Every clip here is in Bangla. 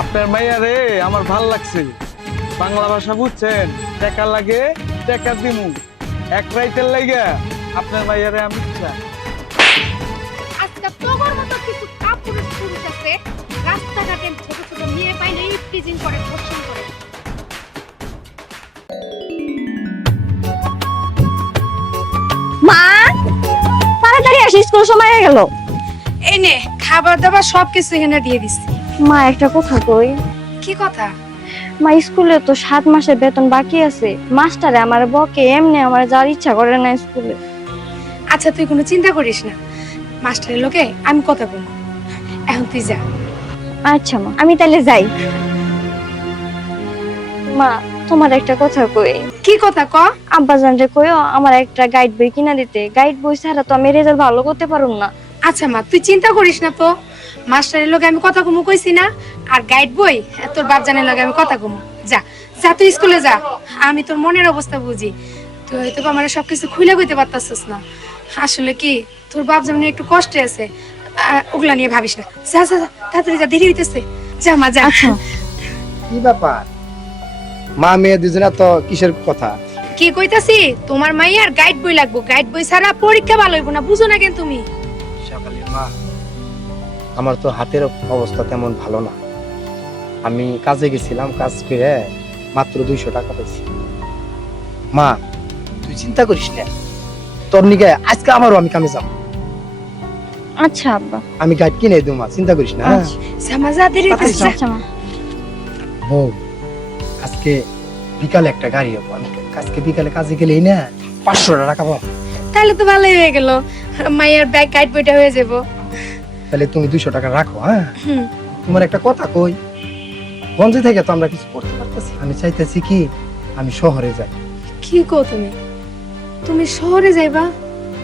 আপনার মাইয়া রে আমার ভাল লাগছে। বাংলা ভাষা বুঝছেন? টাকা লাগে টাকা দিমু, এক রাইতের লাইগা আপনার মাইয়ারে আমি চাই। আজকে তোর মতো কিছু কাপুরুষ পুরুষ আছে রাস্তাঘাটে ছোট ছোট মেয়ে পাইলে টিজিং করে, ধর্ষণ করে। মা তাড়াতাড়ি আসি, স্কুল সময় হয়ে গেল। এই নে খাবার দাবার সবকিছু এখানে দিয়ে দিচ্ছি। মা একটা কথা কই। কি কথা? মা স্কুলে তো 7 মাসের বেতন বাকি আছে, মাস্টারে আমার বকে, এমনি আমার যাওয়ার ইচ্ছা করে না স্কুলে। আচ্ছা তুই কোনো চিন্তা করিস না, মাস্টারের লোকে আমি কথা বলবো। এখন তুই যা। আচ্ছা মা, আমি তাহলে যাই। মা তোমার একটা কথা কই। কি কথা ক? আব্বাজান রে কইও আমার একটা গাইড বই কিনা দিতে। গাইড বই ছাড়া তো আমি রেজাল্ট ভালো করতে পারুম না। আচ্ছা মা তুই চিন্তা করিস না তো, মাস্টারের লোকে আমি কথা কমু কইছি না। আর গাইড বই তোর বাপজানের লগে আমি কথা কমু। যা যা তুই স্কুলে যা, আমি তোর মনের অবস্থা বুঝি। তুই হয়তো আমার সবকিছু খুলে কইতে পারতাছিস না। আসলে কি তোর বাপজান একটু কষ্টে আছে, ওগুলা নিয়ে ভাবিস না। যা যা যা, তাড়াতাড়ি যা, দেরি হইতেছে। যা মা যা। আচ্ছা কি ব্যাপার? মা মেয়ে দুজনে তো কিসের কথা? কি কইতাছি, তোমার মাইয়ার গাইড বই লাগবো। গাইড বই ছাড়া পরীক্ষা ভালো হইব না, বুঝো না কেন তুমি? সকালে মা, আমার তো হাতের অবস্থা তেমন ভালো না। আমি কাজে গেছিলাম, কাজ করে মাত্র 200 টাকা পাইছি। মা তুই চিন্তা করিস না, তোর নিকে আজকে আমারও আমি কামে যাব। আচ্ছা আব্বা। আমি গাইড কিনে দেবো, মা চিন্তা করিস না। আচ্ছা। যা মা যা, দেরি হইতেছে। যা। আচ্ছা মা। বউ, আজকে বিকালে একটা গাড়ি হবো। আমি আজকে বিকালে কাজে গেলেই না 500 টাকা পাবো। তাহলে তো ভালোই হয়ে গেল, মাইয়ার ব্যাগ গাইড বইটা হয়ে যাবো। তাহলে তুমি 200 টাকা রাখো। হ্যাঁ, হুম। তোমার একটা কথা কই, গঞ্জে থেকে তো আমরা কিছু করতে পারতেছি। আমি চাইতেছি কি আমি শহরে যাই। কি কো তুমি? তুমি শহরে যাইবা?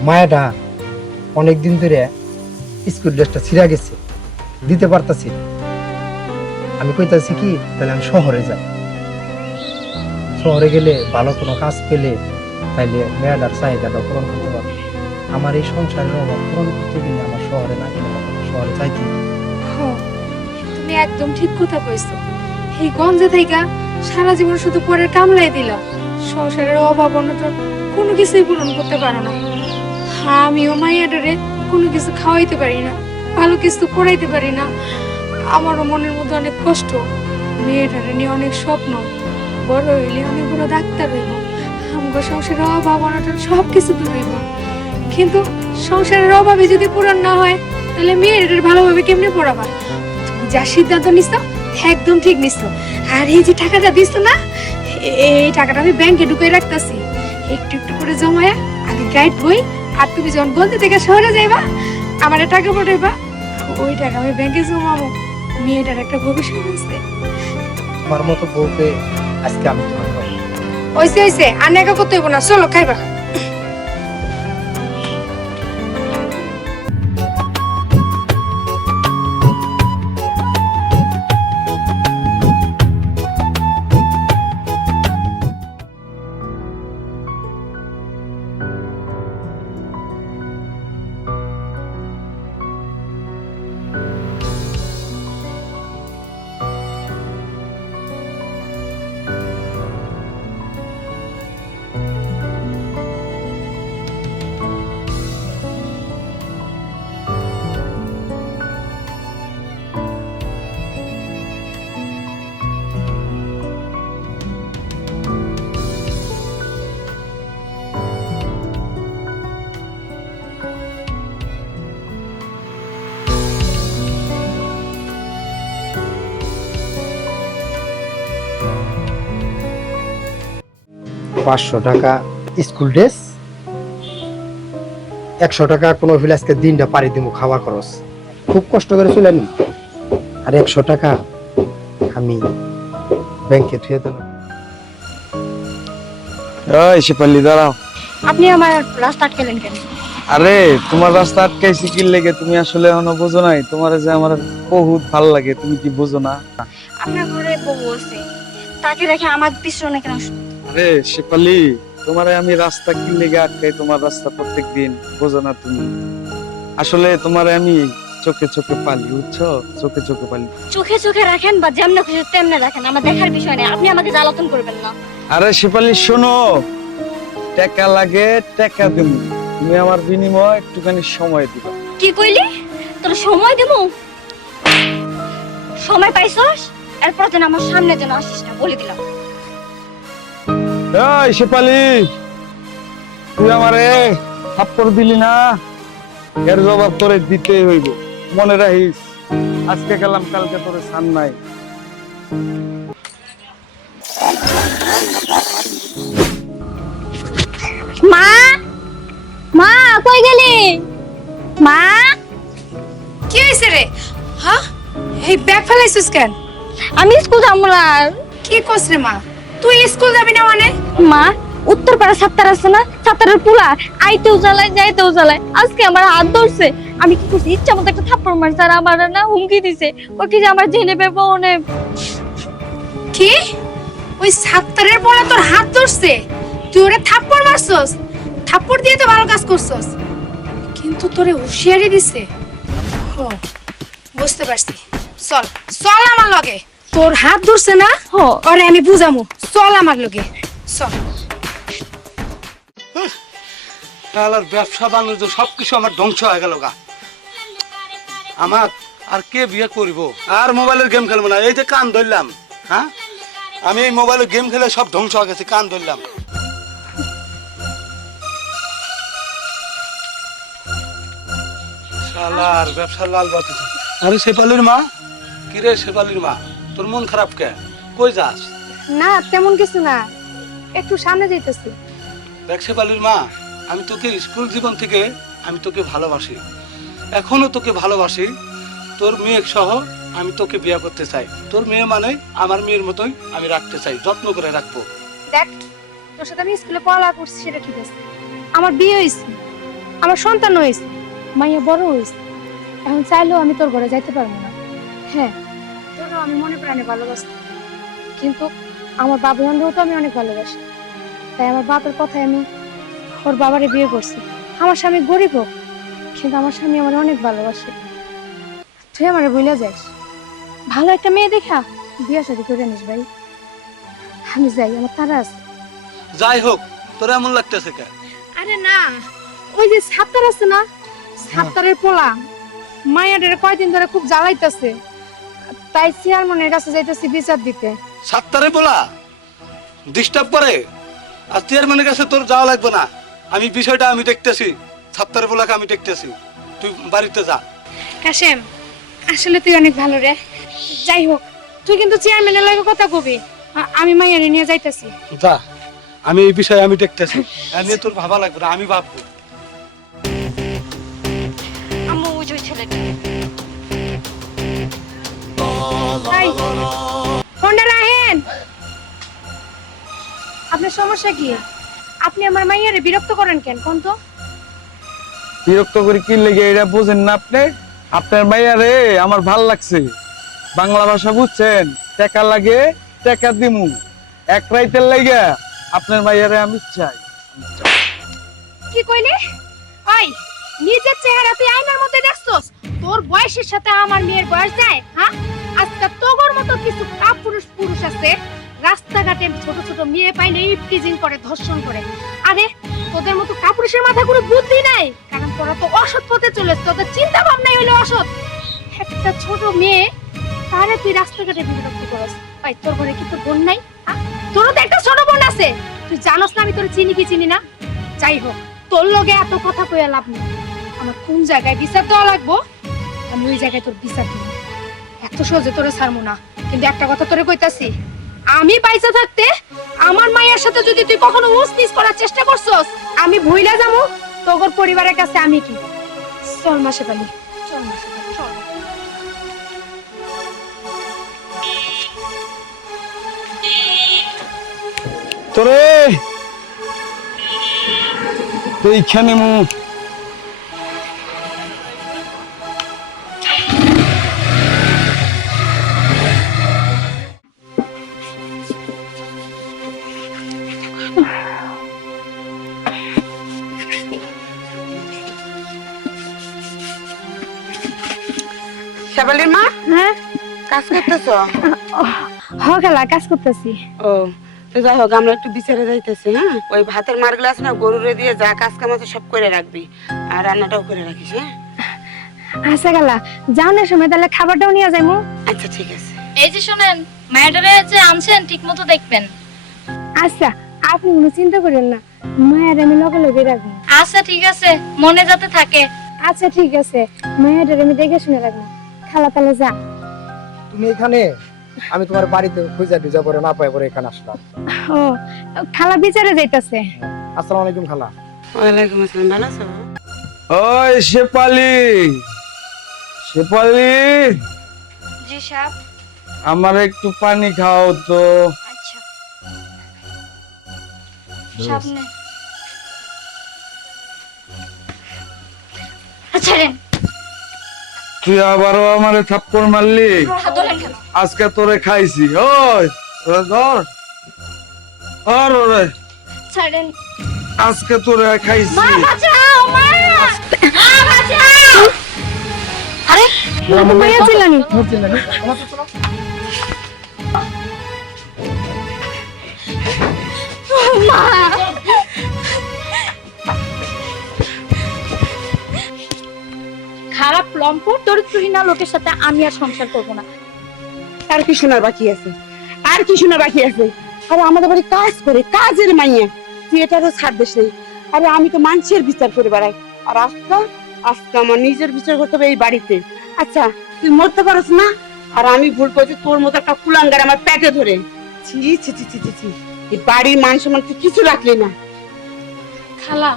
মায়াটা অনেকদিন ধরে স্কুল ড্রেসটা ছিঁড়া গেছে, দিতে পারতাছি না। আমি কইতাছি কি তাহলে আমি শহরে যাই। শহরে গেলে ভালো কোনো কাজ পেলে তাইলে মেয়েটার চাহিদাটা পূরণ করতে পারবো। আমার এই সংসারের অভাব পূরণ করতে গেলে আমার শহরে না গেলে শহরে যাইতে হবে। হ, তুমি একদম ঠিক কথা কইছো। এই গঞ্জে থাইকা সারা জীবন শুধু পরের কামলাই দিলা, সংসারের অভাব অনটন কোনো কিছুই পূরণ করতে পারো না। আমিও মাইয়াটারে কোনো কিছু খাওয়াইতে পারি না, ভালো কিছু পড়াইতে পারি না। আমারও মনের মধ্যে অনেক কষ্ট। মেয়েটারে নিয়ে অনেক স্বপ্ন, বড় হইলে অনেক বড় ডাক্তার হইব, আমগো সংসারের অভাব অনটন সব কিছু দূর হইব। কিন্তু সংসারের অভাবে যদি পূরণ না হয় তাহলে মেয়েটার ভালোভাবে কেমনে পড়াবা? তুমি যা সিদ্ধান্ত নিছো একদম ঠিক নিছো। আর এই যে টাকাটা দিছো না, এই টাকাটা আমি ব্যাংকে ঢুকে রাখতাছি। একটু একটু করে জমায়া আগে গাইড বই, আর তুমি যখন গলতি থেকে শহরে যাইবা আমার টাকা পাঠাইবা, ওই টাকা আমি ব্যাংকে জমাবো। মেয়েটার একটা ভবিষ্যৎ আছে। তোমার মতো বউকে আজকে আমি তোমার পাবো। ওইসে আর নেকা করতে হইব না, চলো খাইবা। পাঁচশো টাকা স্কুল ড্রেস, 100 টাকা কোনো হইলে আজকে দিনটা পারি দিব খাওয়া খরচ, খুব কষ্ট করে চলেন। আর 100 টাকা আমি ব্যাংকে থুয়ে দেব। এই শেফালি দাঁড়াও। আপনি আমার রাস্তা আটকেলেন কেন? আরে তোমার রাস্তা আটকাইছি কি লেগে? তুমি আসলে এখনো বোঝো নাই, তোমার যে আমার বহুত ভাল লাগে, তুমি কি বোঝো না? আপনার ঘরে বউ আছে, তাকে রেখে আমার পিছনে কেন? আরে শেফালি, তোমারে আমি রাস্তা কি লেগে আটকাই? তোমার রাস্তা প্রত্যেকদিন বোঝো না তুমি? আসলে তোমারে আমি চোখে চোখে পালি, বুঝছো? চোখে চোখে পালি। চোখে চোখে রাখেন বা যেমনে খুশি তেমনে রাখেন, আমার দেখার বিষয় নেই। আপনি আমাকে জ্বালাতন করবেন না। আরে শেফালি শোনো, টাকা লাগে টাকা দেবো, তুমি আমার বিনিময়ে একটুখানি সময় দিবা। কি কইলি? তোর সময় দেবো? সময় পাইছস? এরপর যেন আমার সামনে যেন আসিস না, বলে দিলাম। এই শেফালি, তুই আমারে থাপ্পড় দিলি না, এর জবাব তোরে দিতেই হইব। মনে রাখিস, আজকে গেলাম কালকে তোরে সান নাই। মা, মা কই গেলি? মা, কি হয়েছে রে? হ্যাঁ, এই ব্যাগ ফেলাইছিস কেন? আমি স্কুল যাবো না। কি করছ রে মা? তুই স্কুল যাবি না মানে? মা, উত্তরপাড়া সাত্তার আছে না, সাত্তারের পোলা আইতেও জ্বালায় যাইতেও জ্বালায়। আজকে আমার হাত ধরছে, আমি কি করছি ইচ্ছা মতো একটা থাপ্পড় মারছে, আর আমার না হুমকি দিছে ও কি যে আমার জেনে পেবো ওনে। কি? ওই সাত্তারের বলা তোর হাত ধরছে? তুই ওরে থাপ্পড় মারছস? থাপ্পড় দিয়ে তো ভালো কাজ করছস, কিন্তু তোরে হুঁশিয়ারি দিছে। ও, বুঝতে পারছি। চল চল আমার লগে। তোর হাত ধরছে না, হো ওরে আমি বুঝামু। চল আমার লগে, চল। শালার ব্যবসা বাণিজ্য সবকিছু আমার ধ্বংস হয়ে গেল গা। আমার আর কে বিয়ে করব? আর মোবাইলের গেম খেলবো না। এই যে কান ধরলাম, হ্যাঁ, আমি এই মোবাইলের গেম খেলে সব ধ্বংস হয়ে গেছে। কান ধরলাম। শালার ব্যবসার লাল বাতি। আরে শেফালির মা, কি রে শেফালির মা, তোর মন খারাপ কে? কই যাস? না তেমন কিছু না, একটু সামনে যাইতেছি। দেখ শেফালির মা, আমি তোকে স্কুল জীবন থেকে আমি তোকে ভালোবাসি, এখনো তোকে ভালোবাসি। তোর মেয়ে সহ আমি তোকে বিয়ে করতে চাই। তোর মেয়ে মানে আমার মেয়ের মতোই আমি রাখতে চাই, যত্ন করে রাখবো। দেখ, তোর সাথে আমি স্কুলে পড়ালেখা করছি সেটা ঠিক আছে, আমার বিয়ে হয়েছে, আমার সন্তান হয়েছে, মাইয়া বড় হয়েছে। এখন চাইলেও আমি তোর ঘরে যাইতে পারবো না। হ্যাঁ, তোরও আমি মনে প্রাণে ভালোবাসি, কিন্তু আমার বাবা জানলেও তো আমি অনেক ভালোবাসি। তাই আমার বাপের কথায় আমি ওর বাবারে বিয়ে করছি। আমার স্বামী গরিব হোক, কিন্তু আমার স্বামী আমার অনেক ভালোবাসে। তুই আমারে ভুলে যাস, ভালো একটা মেয়ে দেখা বিয়ে শাদী করে নিস ভাই। আমি যাই, আমার তারা আছে। যাই হোক, তোর এমন লাগতেছে কে? আরে না, ওই যে সাত্তার আছে না, সাত্তারের পোলা মায়াদের কয়দিন ধরে খুব জ্বালাইতেছে, তাই চেয়ারম্যানের কাছে যাইতেছি বিচার দিতে। সাতটারে বলা ডিস্টার্ব করে, আর চেয়ারম্যানের কাছে তোর যাওয়া লাগবে না। আমি বিষয়টা আমি দেখতেছি, সাতটারে বলাকে আমি দেখতেছি। তুই বাড়িতে যা। কাশেম, আসলে তুই অনেক ভালো রে। যাই হোক, তুই কিন্তু চেয়ারম্যানের লাগে কথা কবি, আমি মাইয়ারে নিয়ে যাইতেছি। যা, আমি এই বিষয়ে আমি দেখতেছি। নিয়ে তোর ভাবা লাগবে না, আমি ভাববো। আম্মু ওই যে ওই ছেলেটা। এই, ফোনটা রাখেন। আপনার সমস্যা কি? আপনি আমার মাইয়ারে বিরক্ত করেন কেন কোন তো? বিরক্ত করে কি লেগে এটা বুঝেন না আপনি? আপনার মাইয়া রে আমার ভাল লাগছে, বাংলা ভাষা বুঝছেন? টাকা লাগে টাকা দিমু, এক রাইতের লাইগা আপনার মাইয়ারে আমি চাই। কি কইলে? ওই, নিজের চেহারা তুই আয়নার মধ্যে দেখছস? তোর বয়সের সাথে আমার মেয়ের বয়স যায়? হ্যাঁ, আজকে তোগর মতো কিছু কাপুরুষ পুরুষ আছে, রাস্তাঘাটে ছোট ছোট মেয়ে পাইলে ইপটিজিং করে, ধর্ষণ করে। আরে তোদের মতো কাপুরুষের মাথা কোনো বুদ্ধি নাই, কারণ তোরা তো অসৎ পথে চলেছ, তোদের চিন্তা ভাবনাই হলো অসৎ। একটা ছোট মেয়ে তারে তুই রাস্তাঘাটে বিরক্ত করস। ভাই, তোর ঘরে কি তোর বোন নাই? তোরও তো একটা ছোট বোন আছে, তুই জানোস না আমি তোর চিনি কি চিনি না? যাই হোক, তোর লগে এত কথা কইয়া লাভ নেই। আমার কোন জায়গায় বিচার দেওয়া লাগবো আমি ওই জায়গায় তোর বিচার দিব। এত সহজে তোরে ছাড়বো না, কিন্তু একটা কথা তোরে কইতাছি, আমি বাইচা থাকতে আমার মায়ের সাথে যদি তুই কখনো উসনিস করার চেষ্টা করছস, আমি ভুইলা যাবো তোর পরিবারের কাছে আমি কি। চল মাসে পালি, চল মাসে পালি, চল। তোরে তো এইখানে মু শেফালির মা হ্যাঁ কাজ করতেছো? হ খালা কাজ করতেছি। ও তো যাই হোক, আমরা একটু বিচারে যাইতেছি। হ্যাঁ, ওই ভাতের মারগুলো আছে না, গরুরে দিয়ে যা কাজ কাম আছে সব করে রাখবি, আর রান্নাটাও করে রাখিস। হ্যাঁ আচ্ছা খালা, যাওয়ার সময় তাহলে খাবারটাও নিয়ে যাইমু। আচ্ছা ঠিক আছে। এই যে শুনেন, মায়াটারে যে আনছেন ঠিক মতো দেখবেন। আচ্ছা, আপনি কোনো চিন্তা করেন না, মায়ের আমি লগে লগে রাখবো। আচ্ছা ঠিক আছে, মনে যাতে থাকে। আচ্ছা ঠিক আছে, মায়ের আমি দেখে শুনে রাখবো। খালা তাহলে যা। তুমি এখানে, আমি তোমার বাড়িতে খুঁজা টুজা করে না পাই পরে এখানে আসলাম। ও খালা বিচারে যাইতাছে। আসসালামু আলাইকুম খালা। ওয়ালাইকুম আসসালাম। ভালো আছো? ওই শেফালি, শেফালি, জি সাহেব। আমার একটু পানি খাও তো। আচ্ছা সামনে। আচ্ছা রে, তুই আবারও আমারে থাপ্পড় মারলি। ধরেন কেন? আজকে তোরে খাইছি। ওই ওরে ধর, ধর ওরে, ছাড়েন। আজকে তোরে খাইছি। মা বাঁচাও, মা! মা বাঁচাও! আরে মায়া চিল্লানি। মা! খারাপ লম্পট দরিদ্রহীনা লোকের সাথে আমি আর সংসার করব না। আর কি শোনার বাকি আছে? আর কি শোনার বাকি আছে? আরে আমাদের বাড়ি কাজ করে, কাজের মাইয়া, তুই এটারও ছাড় দিস নাই। আরে আমি তো মানুষের বিচার করে বেড়াই, আর আজকে আজকে আমার নিজের বিচার করতে হবে এই বাড়িতে। আচ্ছা তুই মরতে পারছ না, আর আমি ভুল করছি তোর মতো একটা কুলাঙ্গার আমার পেটে ধরে। ছি ছি ছি ছি ছি ছি, এই বাড়ির মান সম্মান তুই কিছু রাখলি না। খালা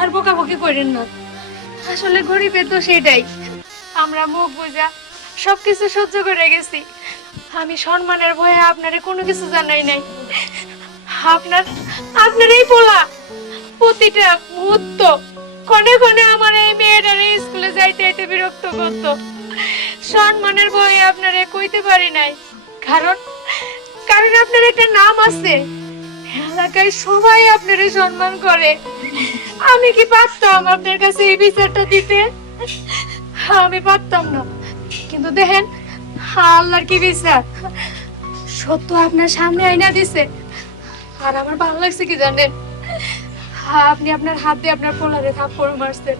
আর বকাবকি করেন না, আসলে গরিবের তো সেটাই। আমরা মুখ বুঝা সবকিছু সহ্য করে গেছি। আমি সম্মানের ভয়ে আপনারে কোনো কিছু জানাই নাই। আপনার আপনার এই পোলা প্রতিটা মুহূর্ত ক্ষণে ক্ষণে আমার এই মেয়েটারে স্কুলে যাইতে যাইতে বিরক্ত করত। সম্মানের ভয়ে আপনারে কইতে পারি নাই, কারণ কারণ আপনার একটা নাম আছে, এলাকায় সবাই আপনারে সম্মান করে। আমি কি পারতাম আপনার কাছে এই বিচারটা দিতে? আমি পারতাম না, কিন্তু দেখেন আল্লাহর কি বিচার, সত্য আপনার সামনে আইনা দিছে। আর আমার ভালো লাগছে কি জানেন, আপনি আপনার হাত দিয়ে আপনার পোলারে থাপ্পড় মারছেন।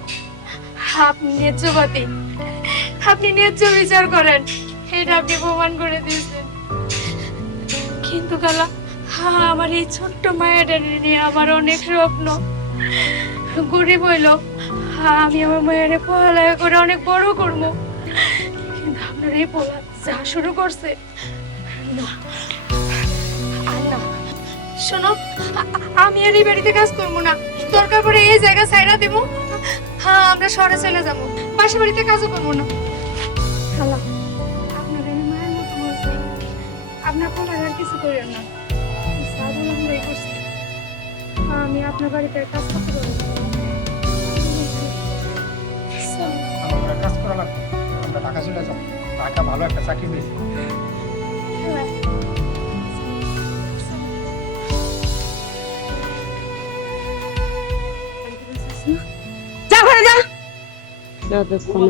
আপনি ন্যায্যবাদী, আপনি ন্যায্য বিচার করেন, এটা আপনি প্রমাণ করে দিয়েছেন। কিন্তু কালা, আমার এই ছোট্ট মায়াটা নিয়ে আমার অনেক স্বপ্ন। গরিব হইল, আমি আমার মায়ের পড়ালেখা করে অনেক বড় করবো, কিন্তু আপনার এই পোলা যা শুরু করছে, না আর না। শোনো, আমি আর এই বাড়িতে কাজ করবো না, দরকার পড়ে এই জায়গা ছাইড়া দেবো। হ্যাঁ, আমরা শহরে চলে যাবো, পাশে বাড়িতে কাজও করবো না। খালা, আপনার আমি মায়ের মতো বলছি, আপনার পোলার আর কিছু করেন না। আমি আপনার বাড়িতে কাজ করতে পারবো। আমরা কাজ করা লাগবে, আমরা ঢাকা চলে যাবো। ঢাকা ভালো একটা চাকরি পেয়েছি। যা ঘরে যা। যা দেখ কোন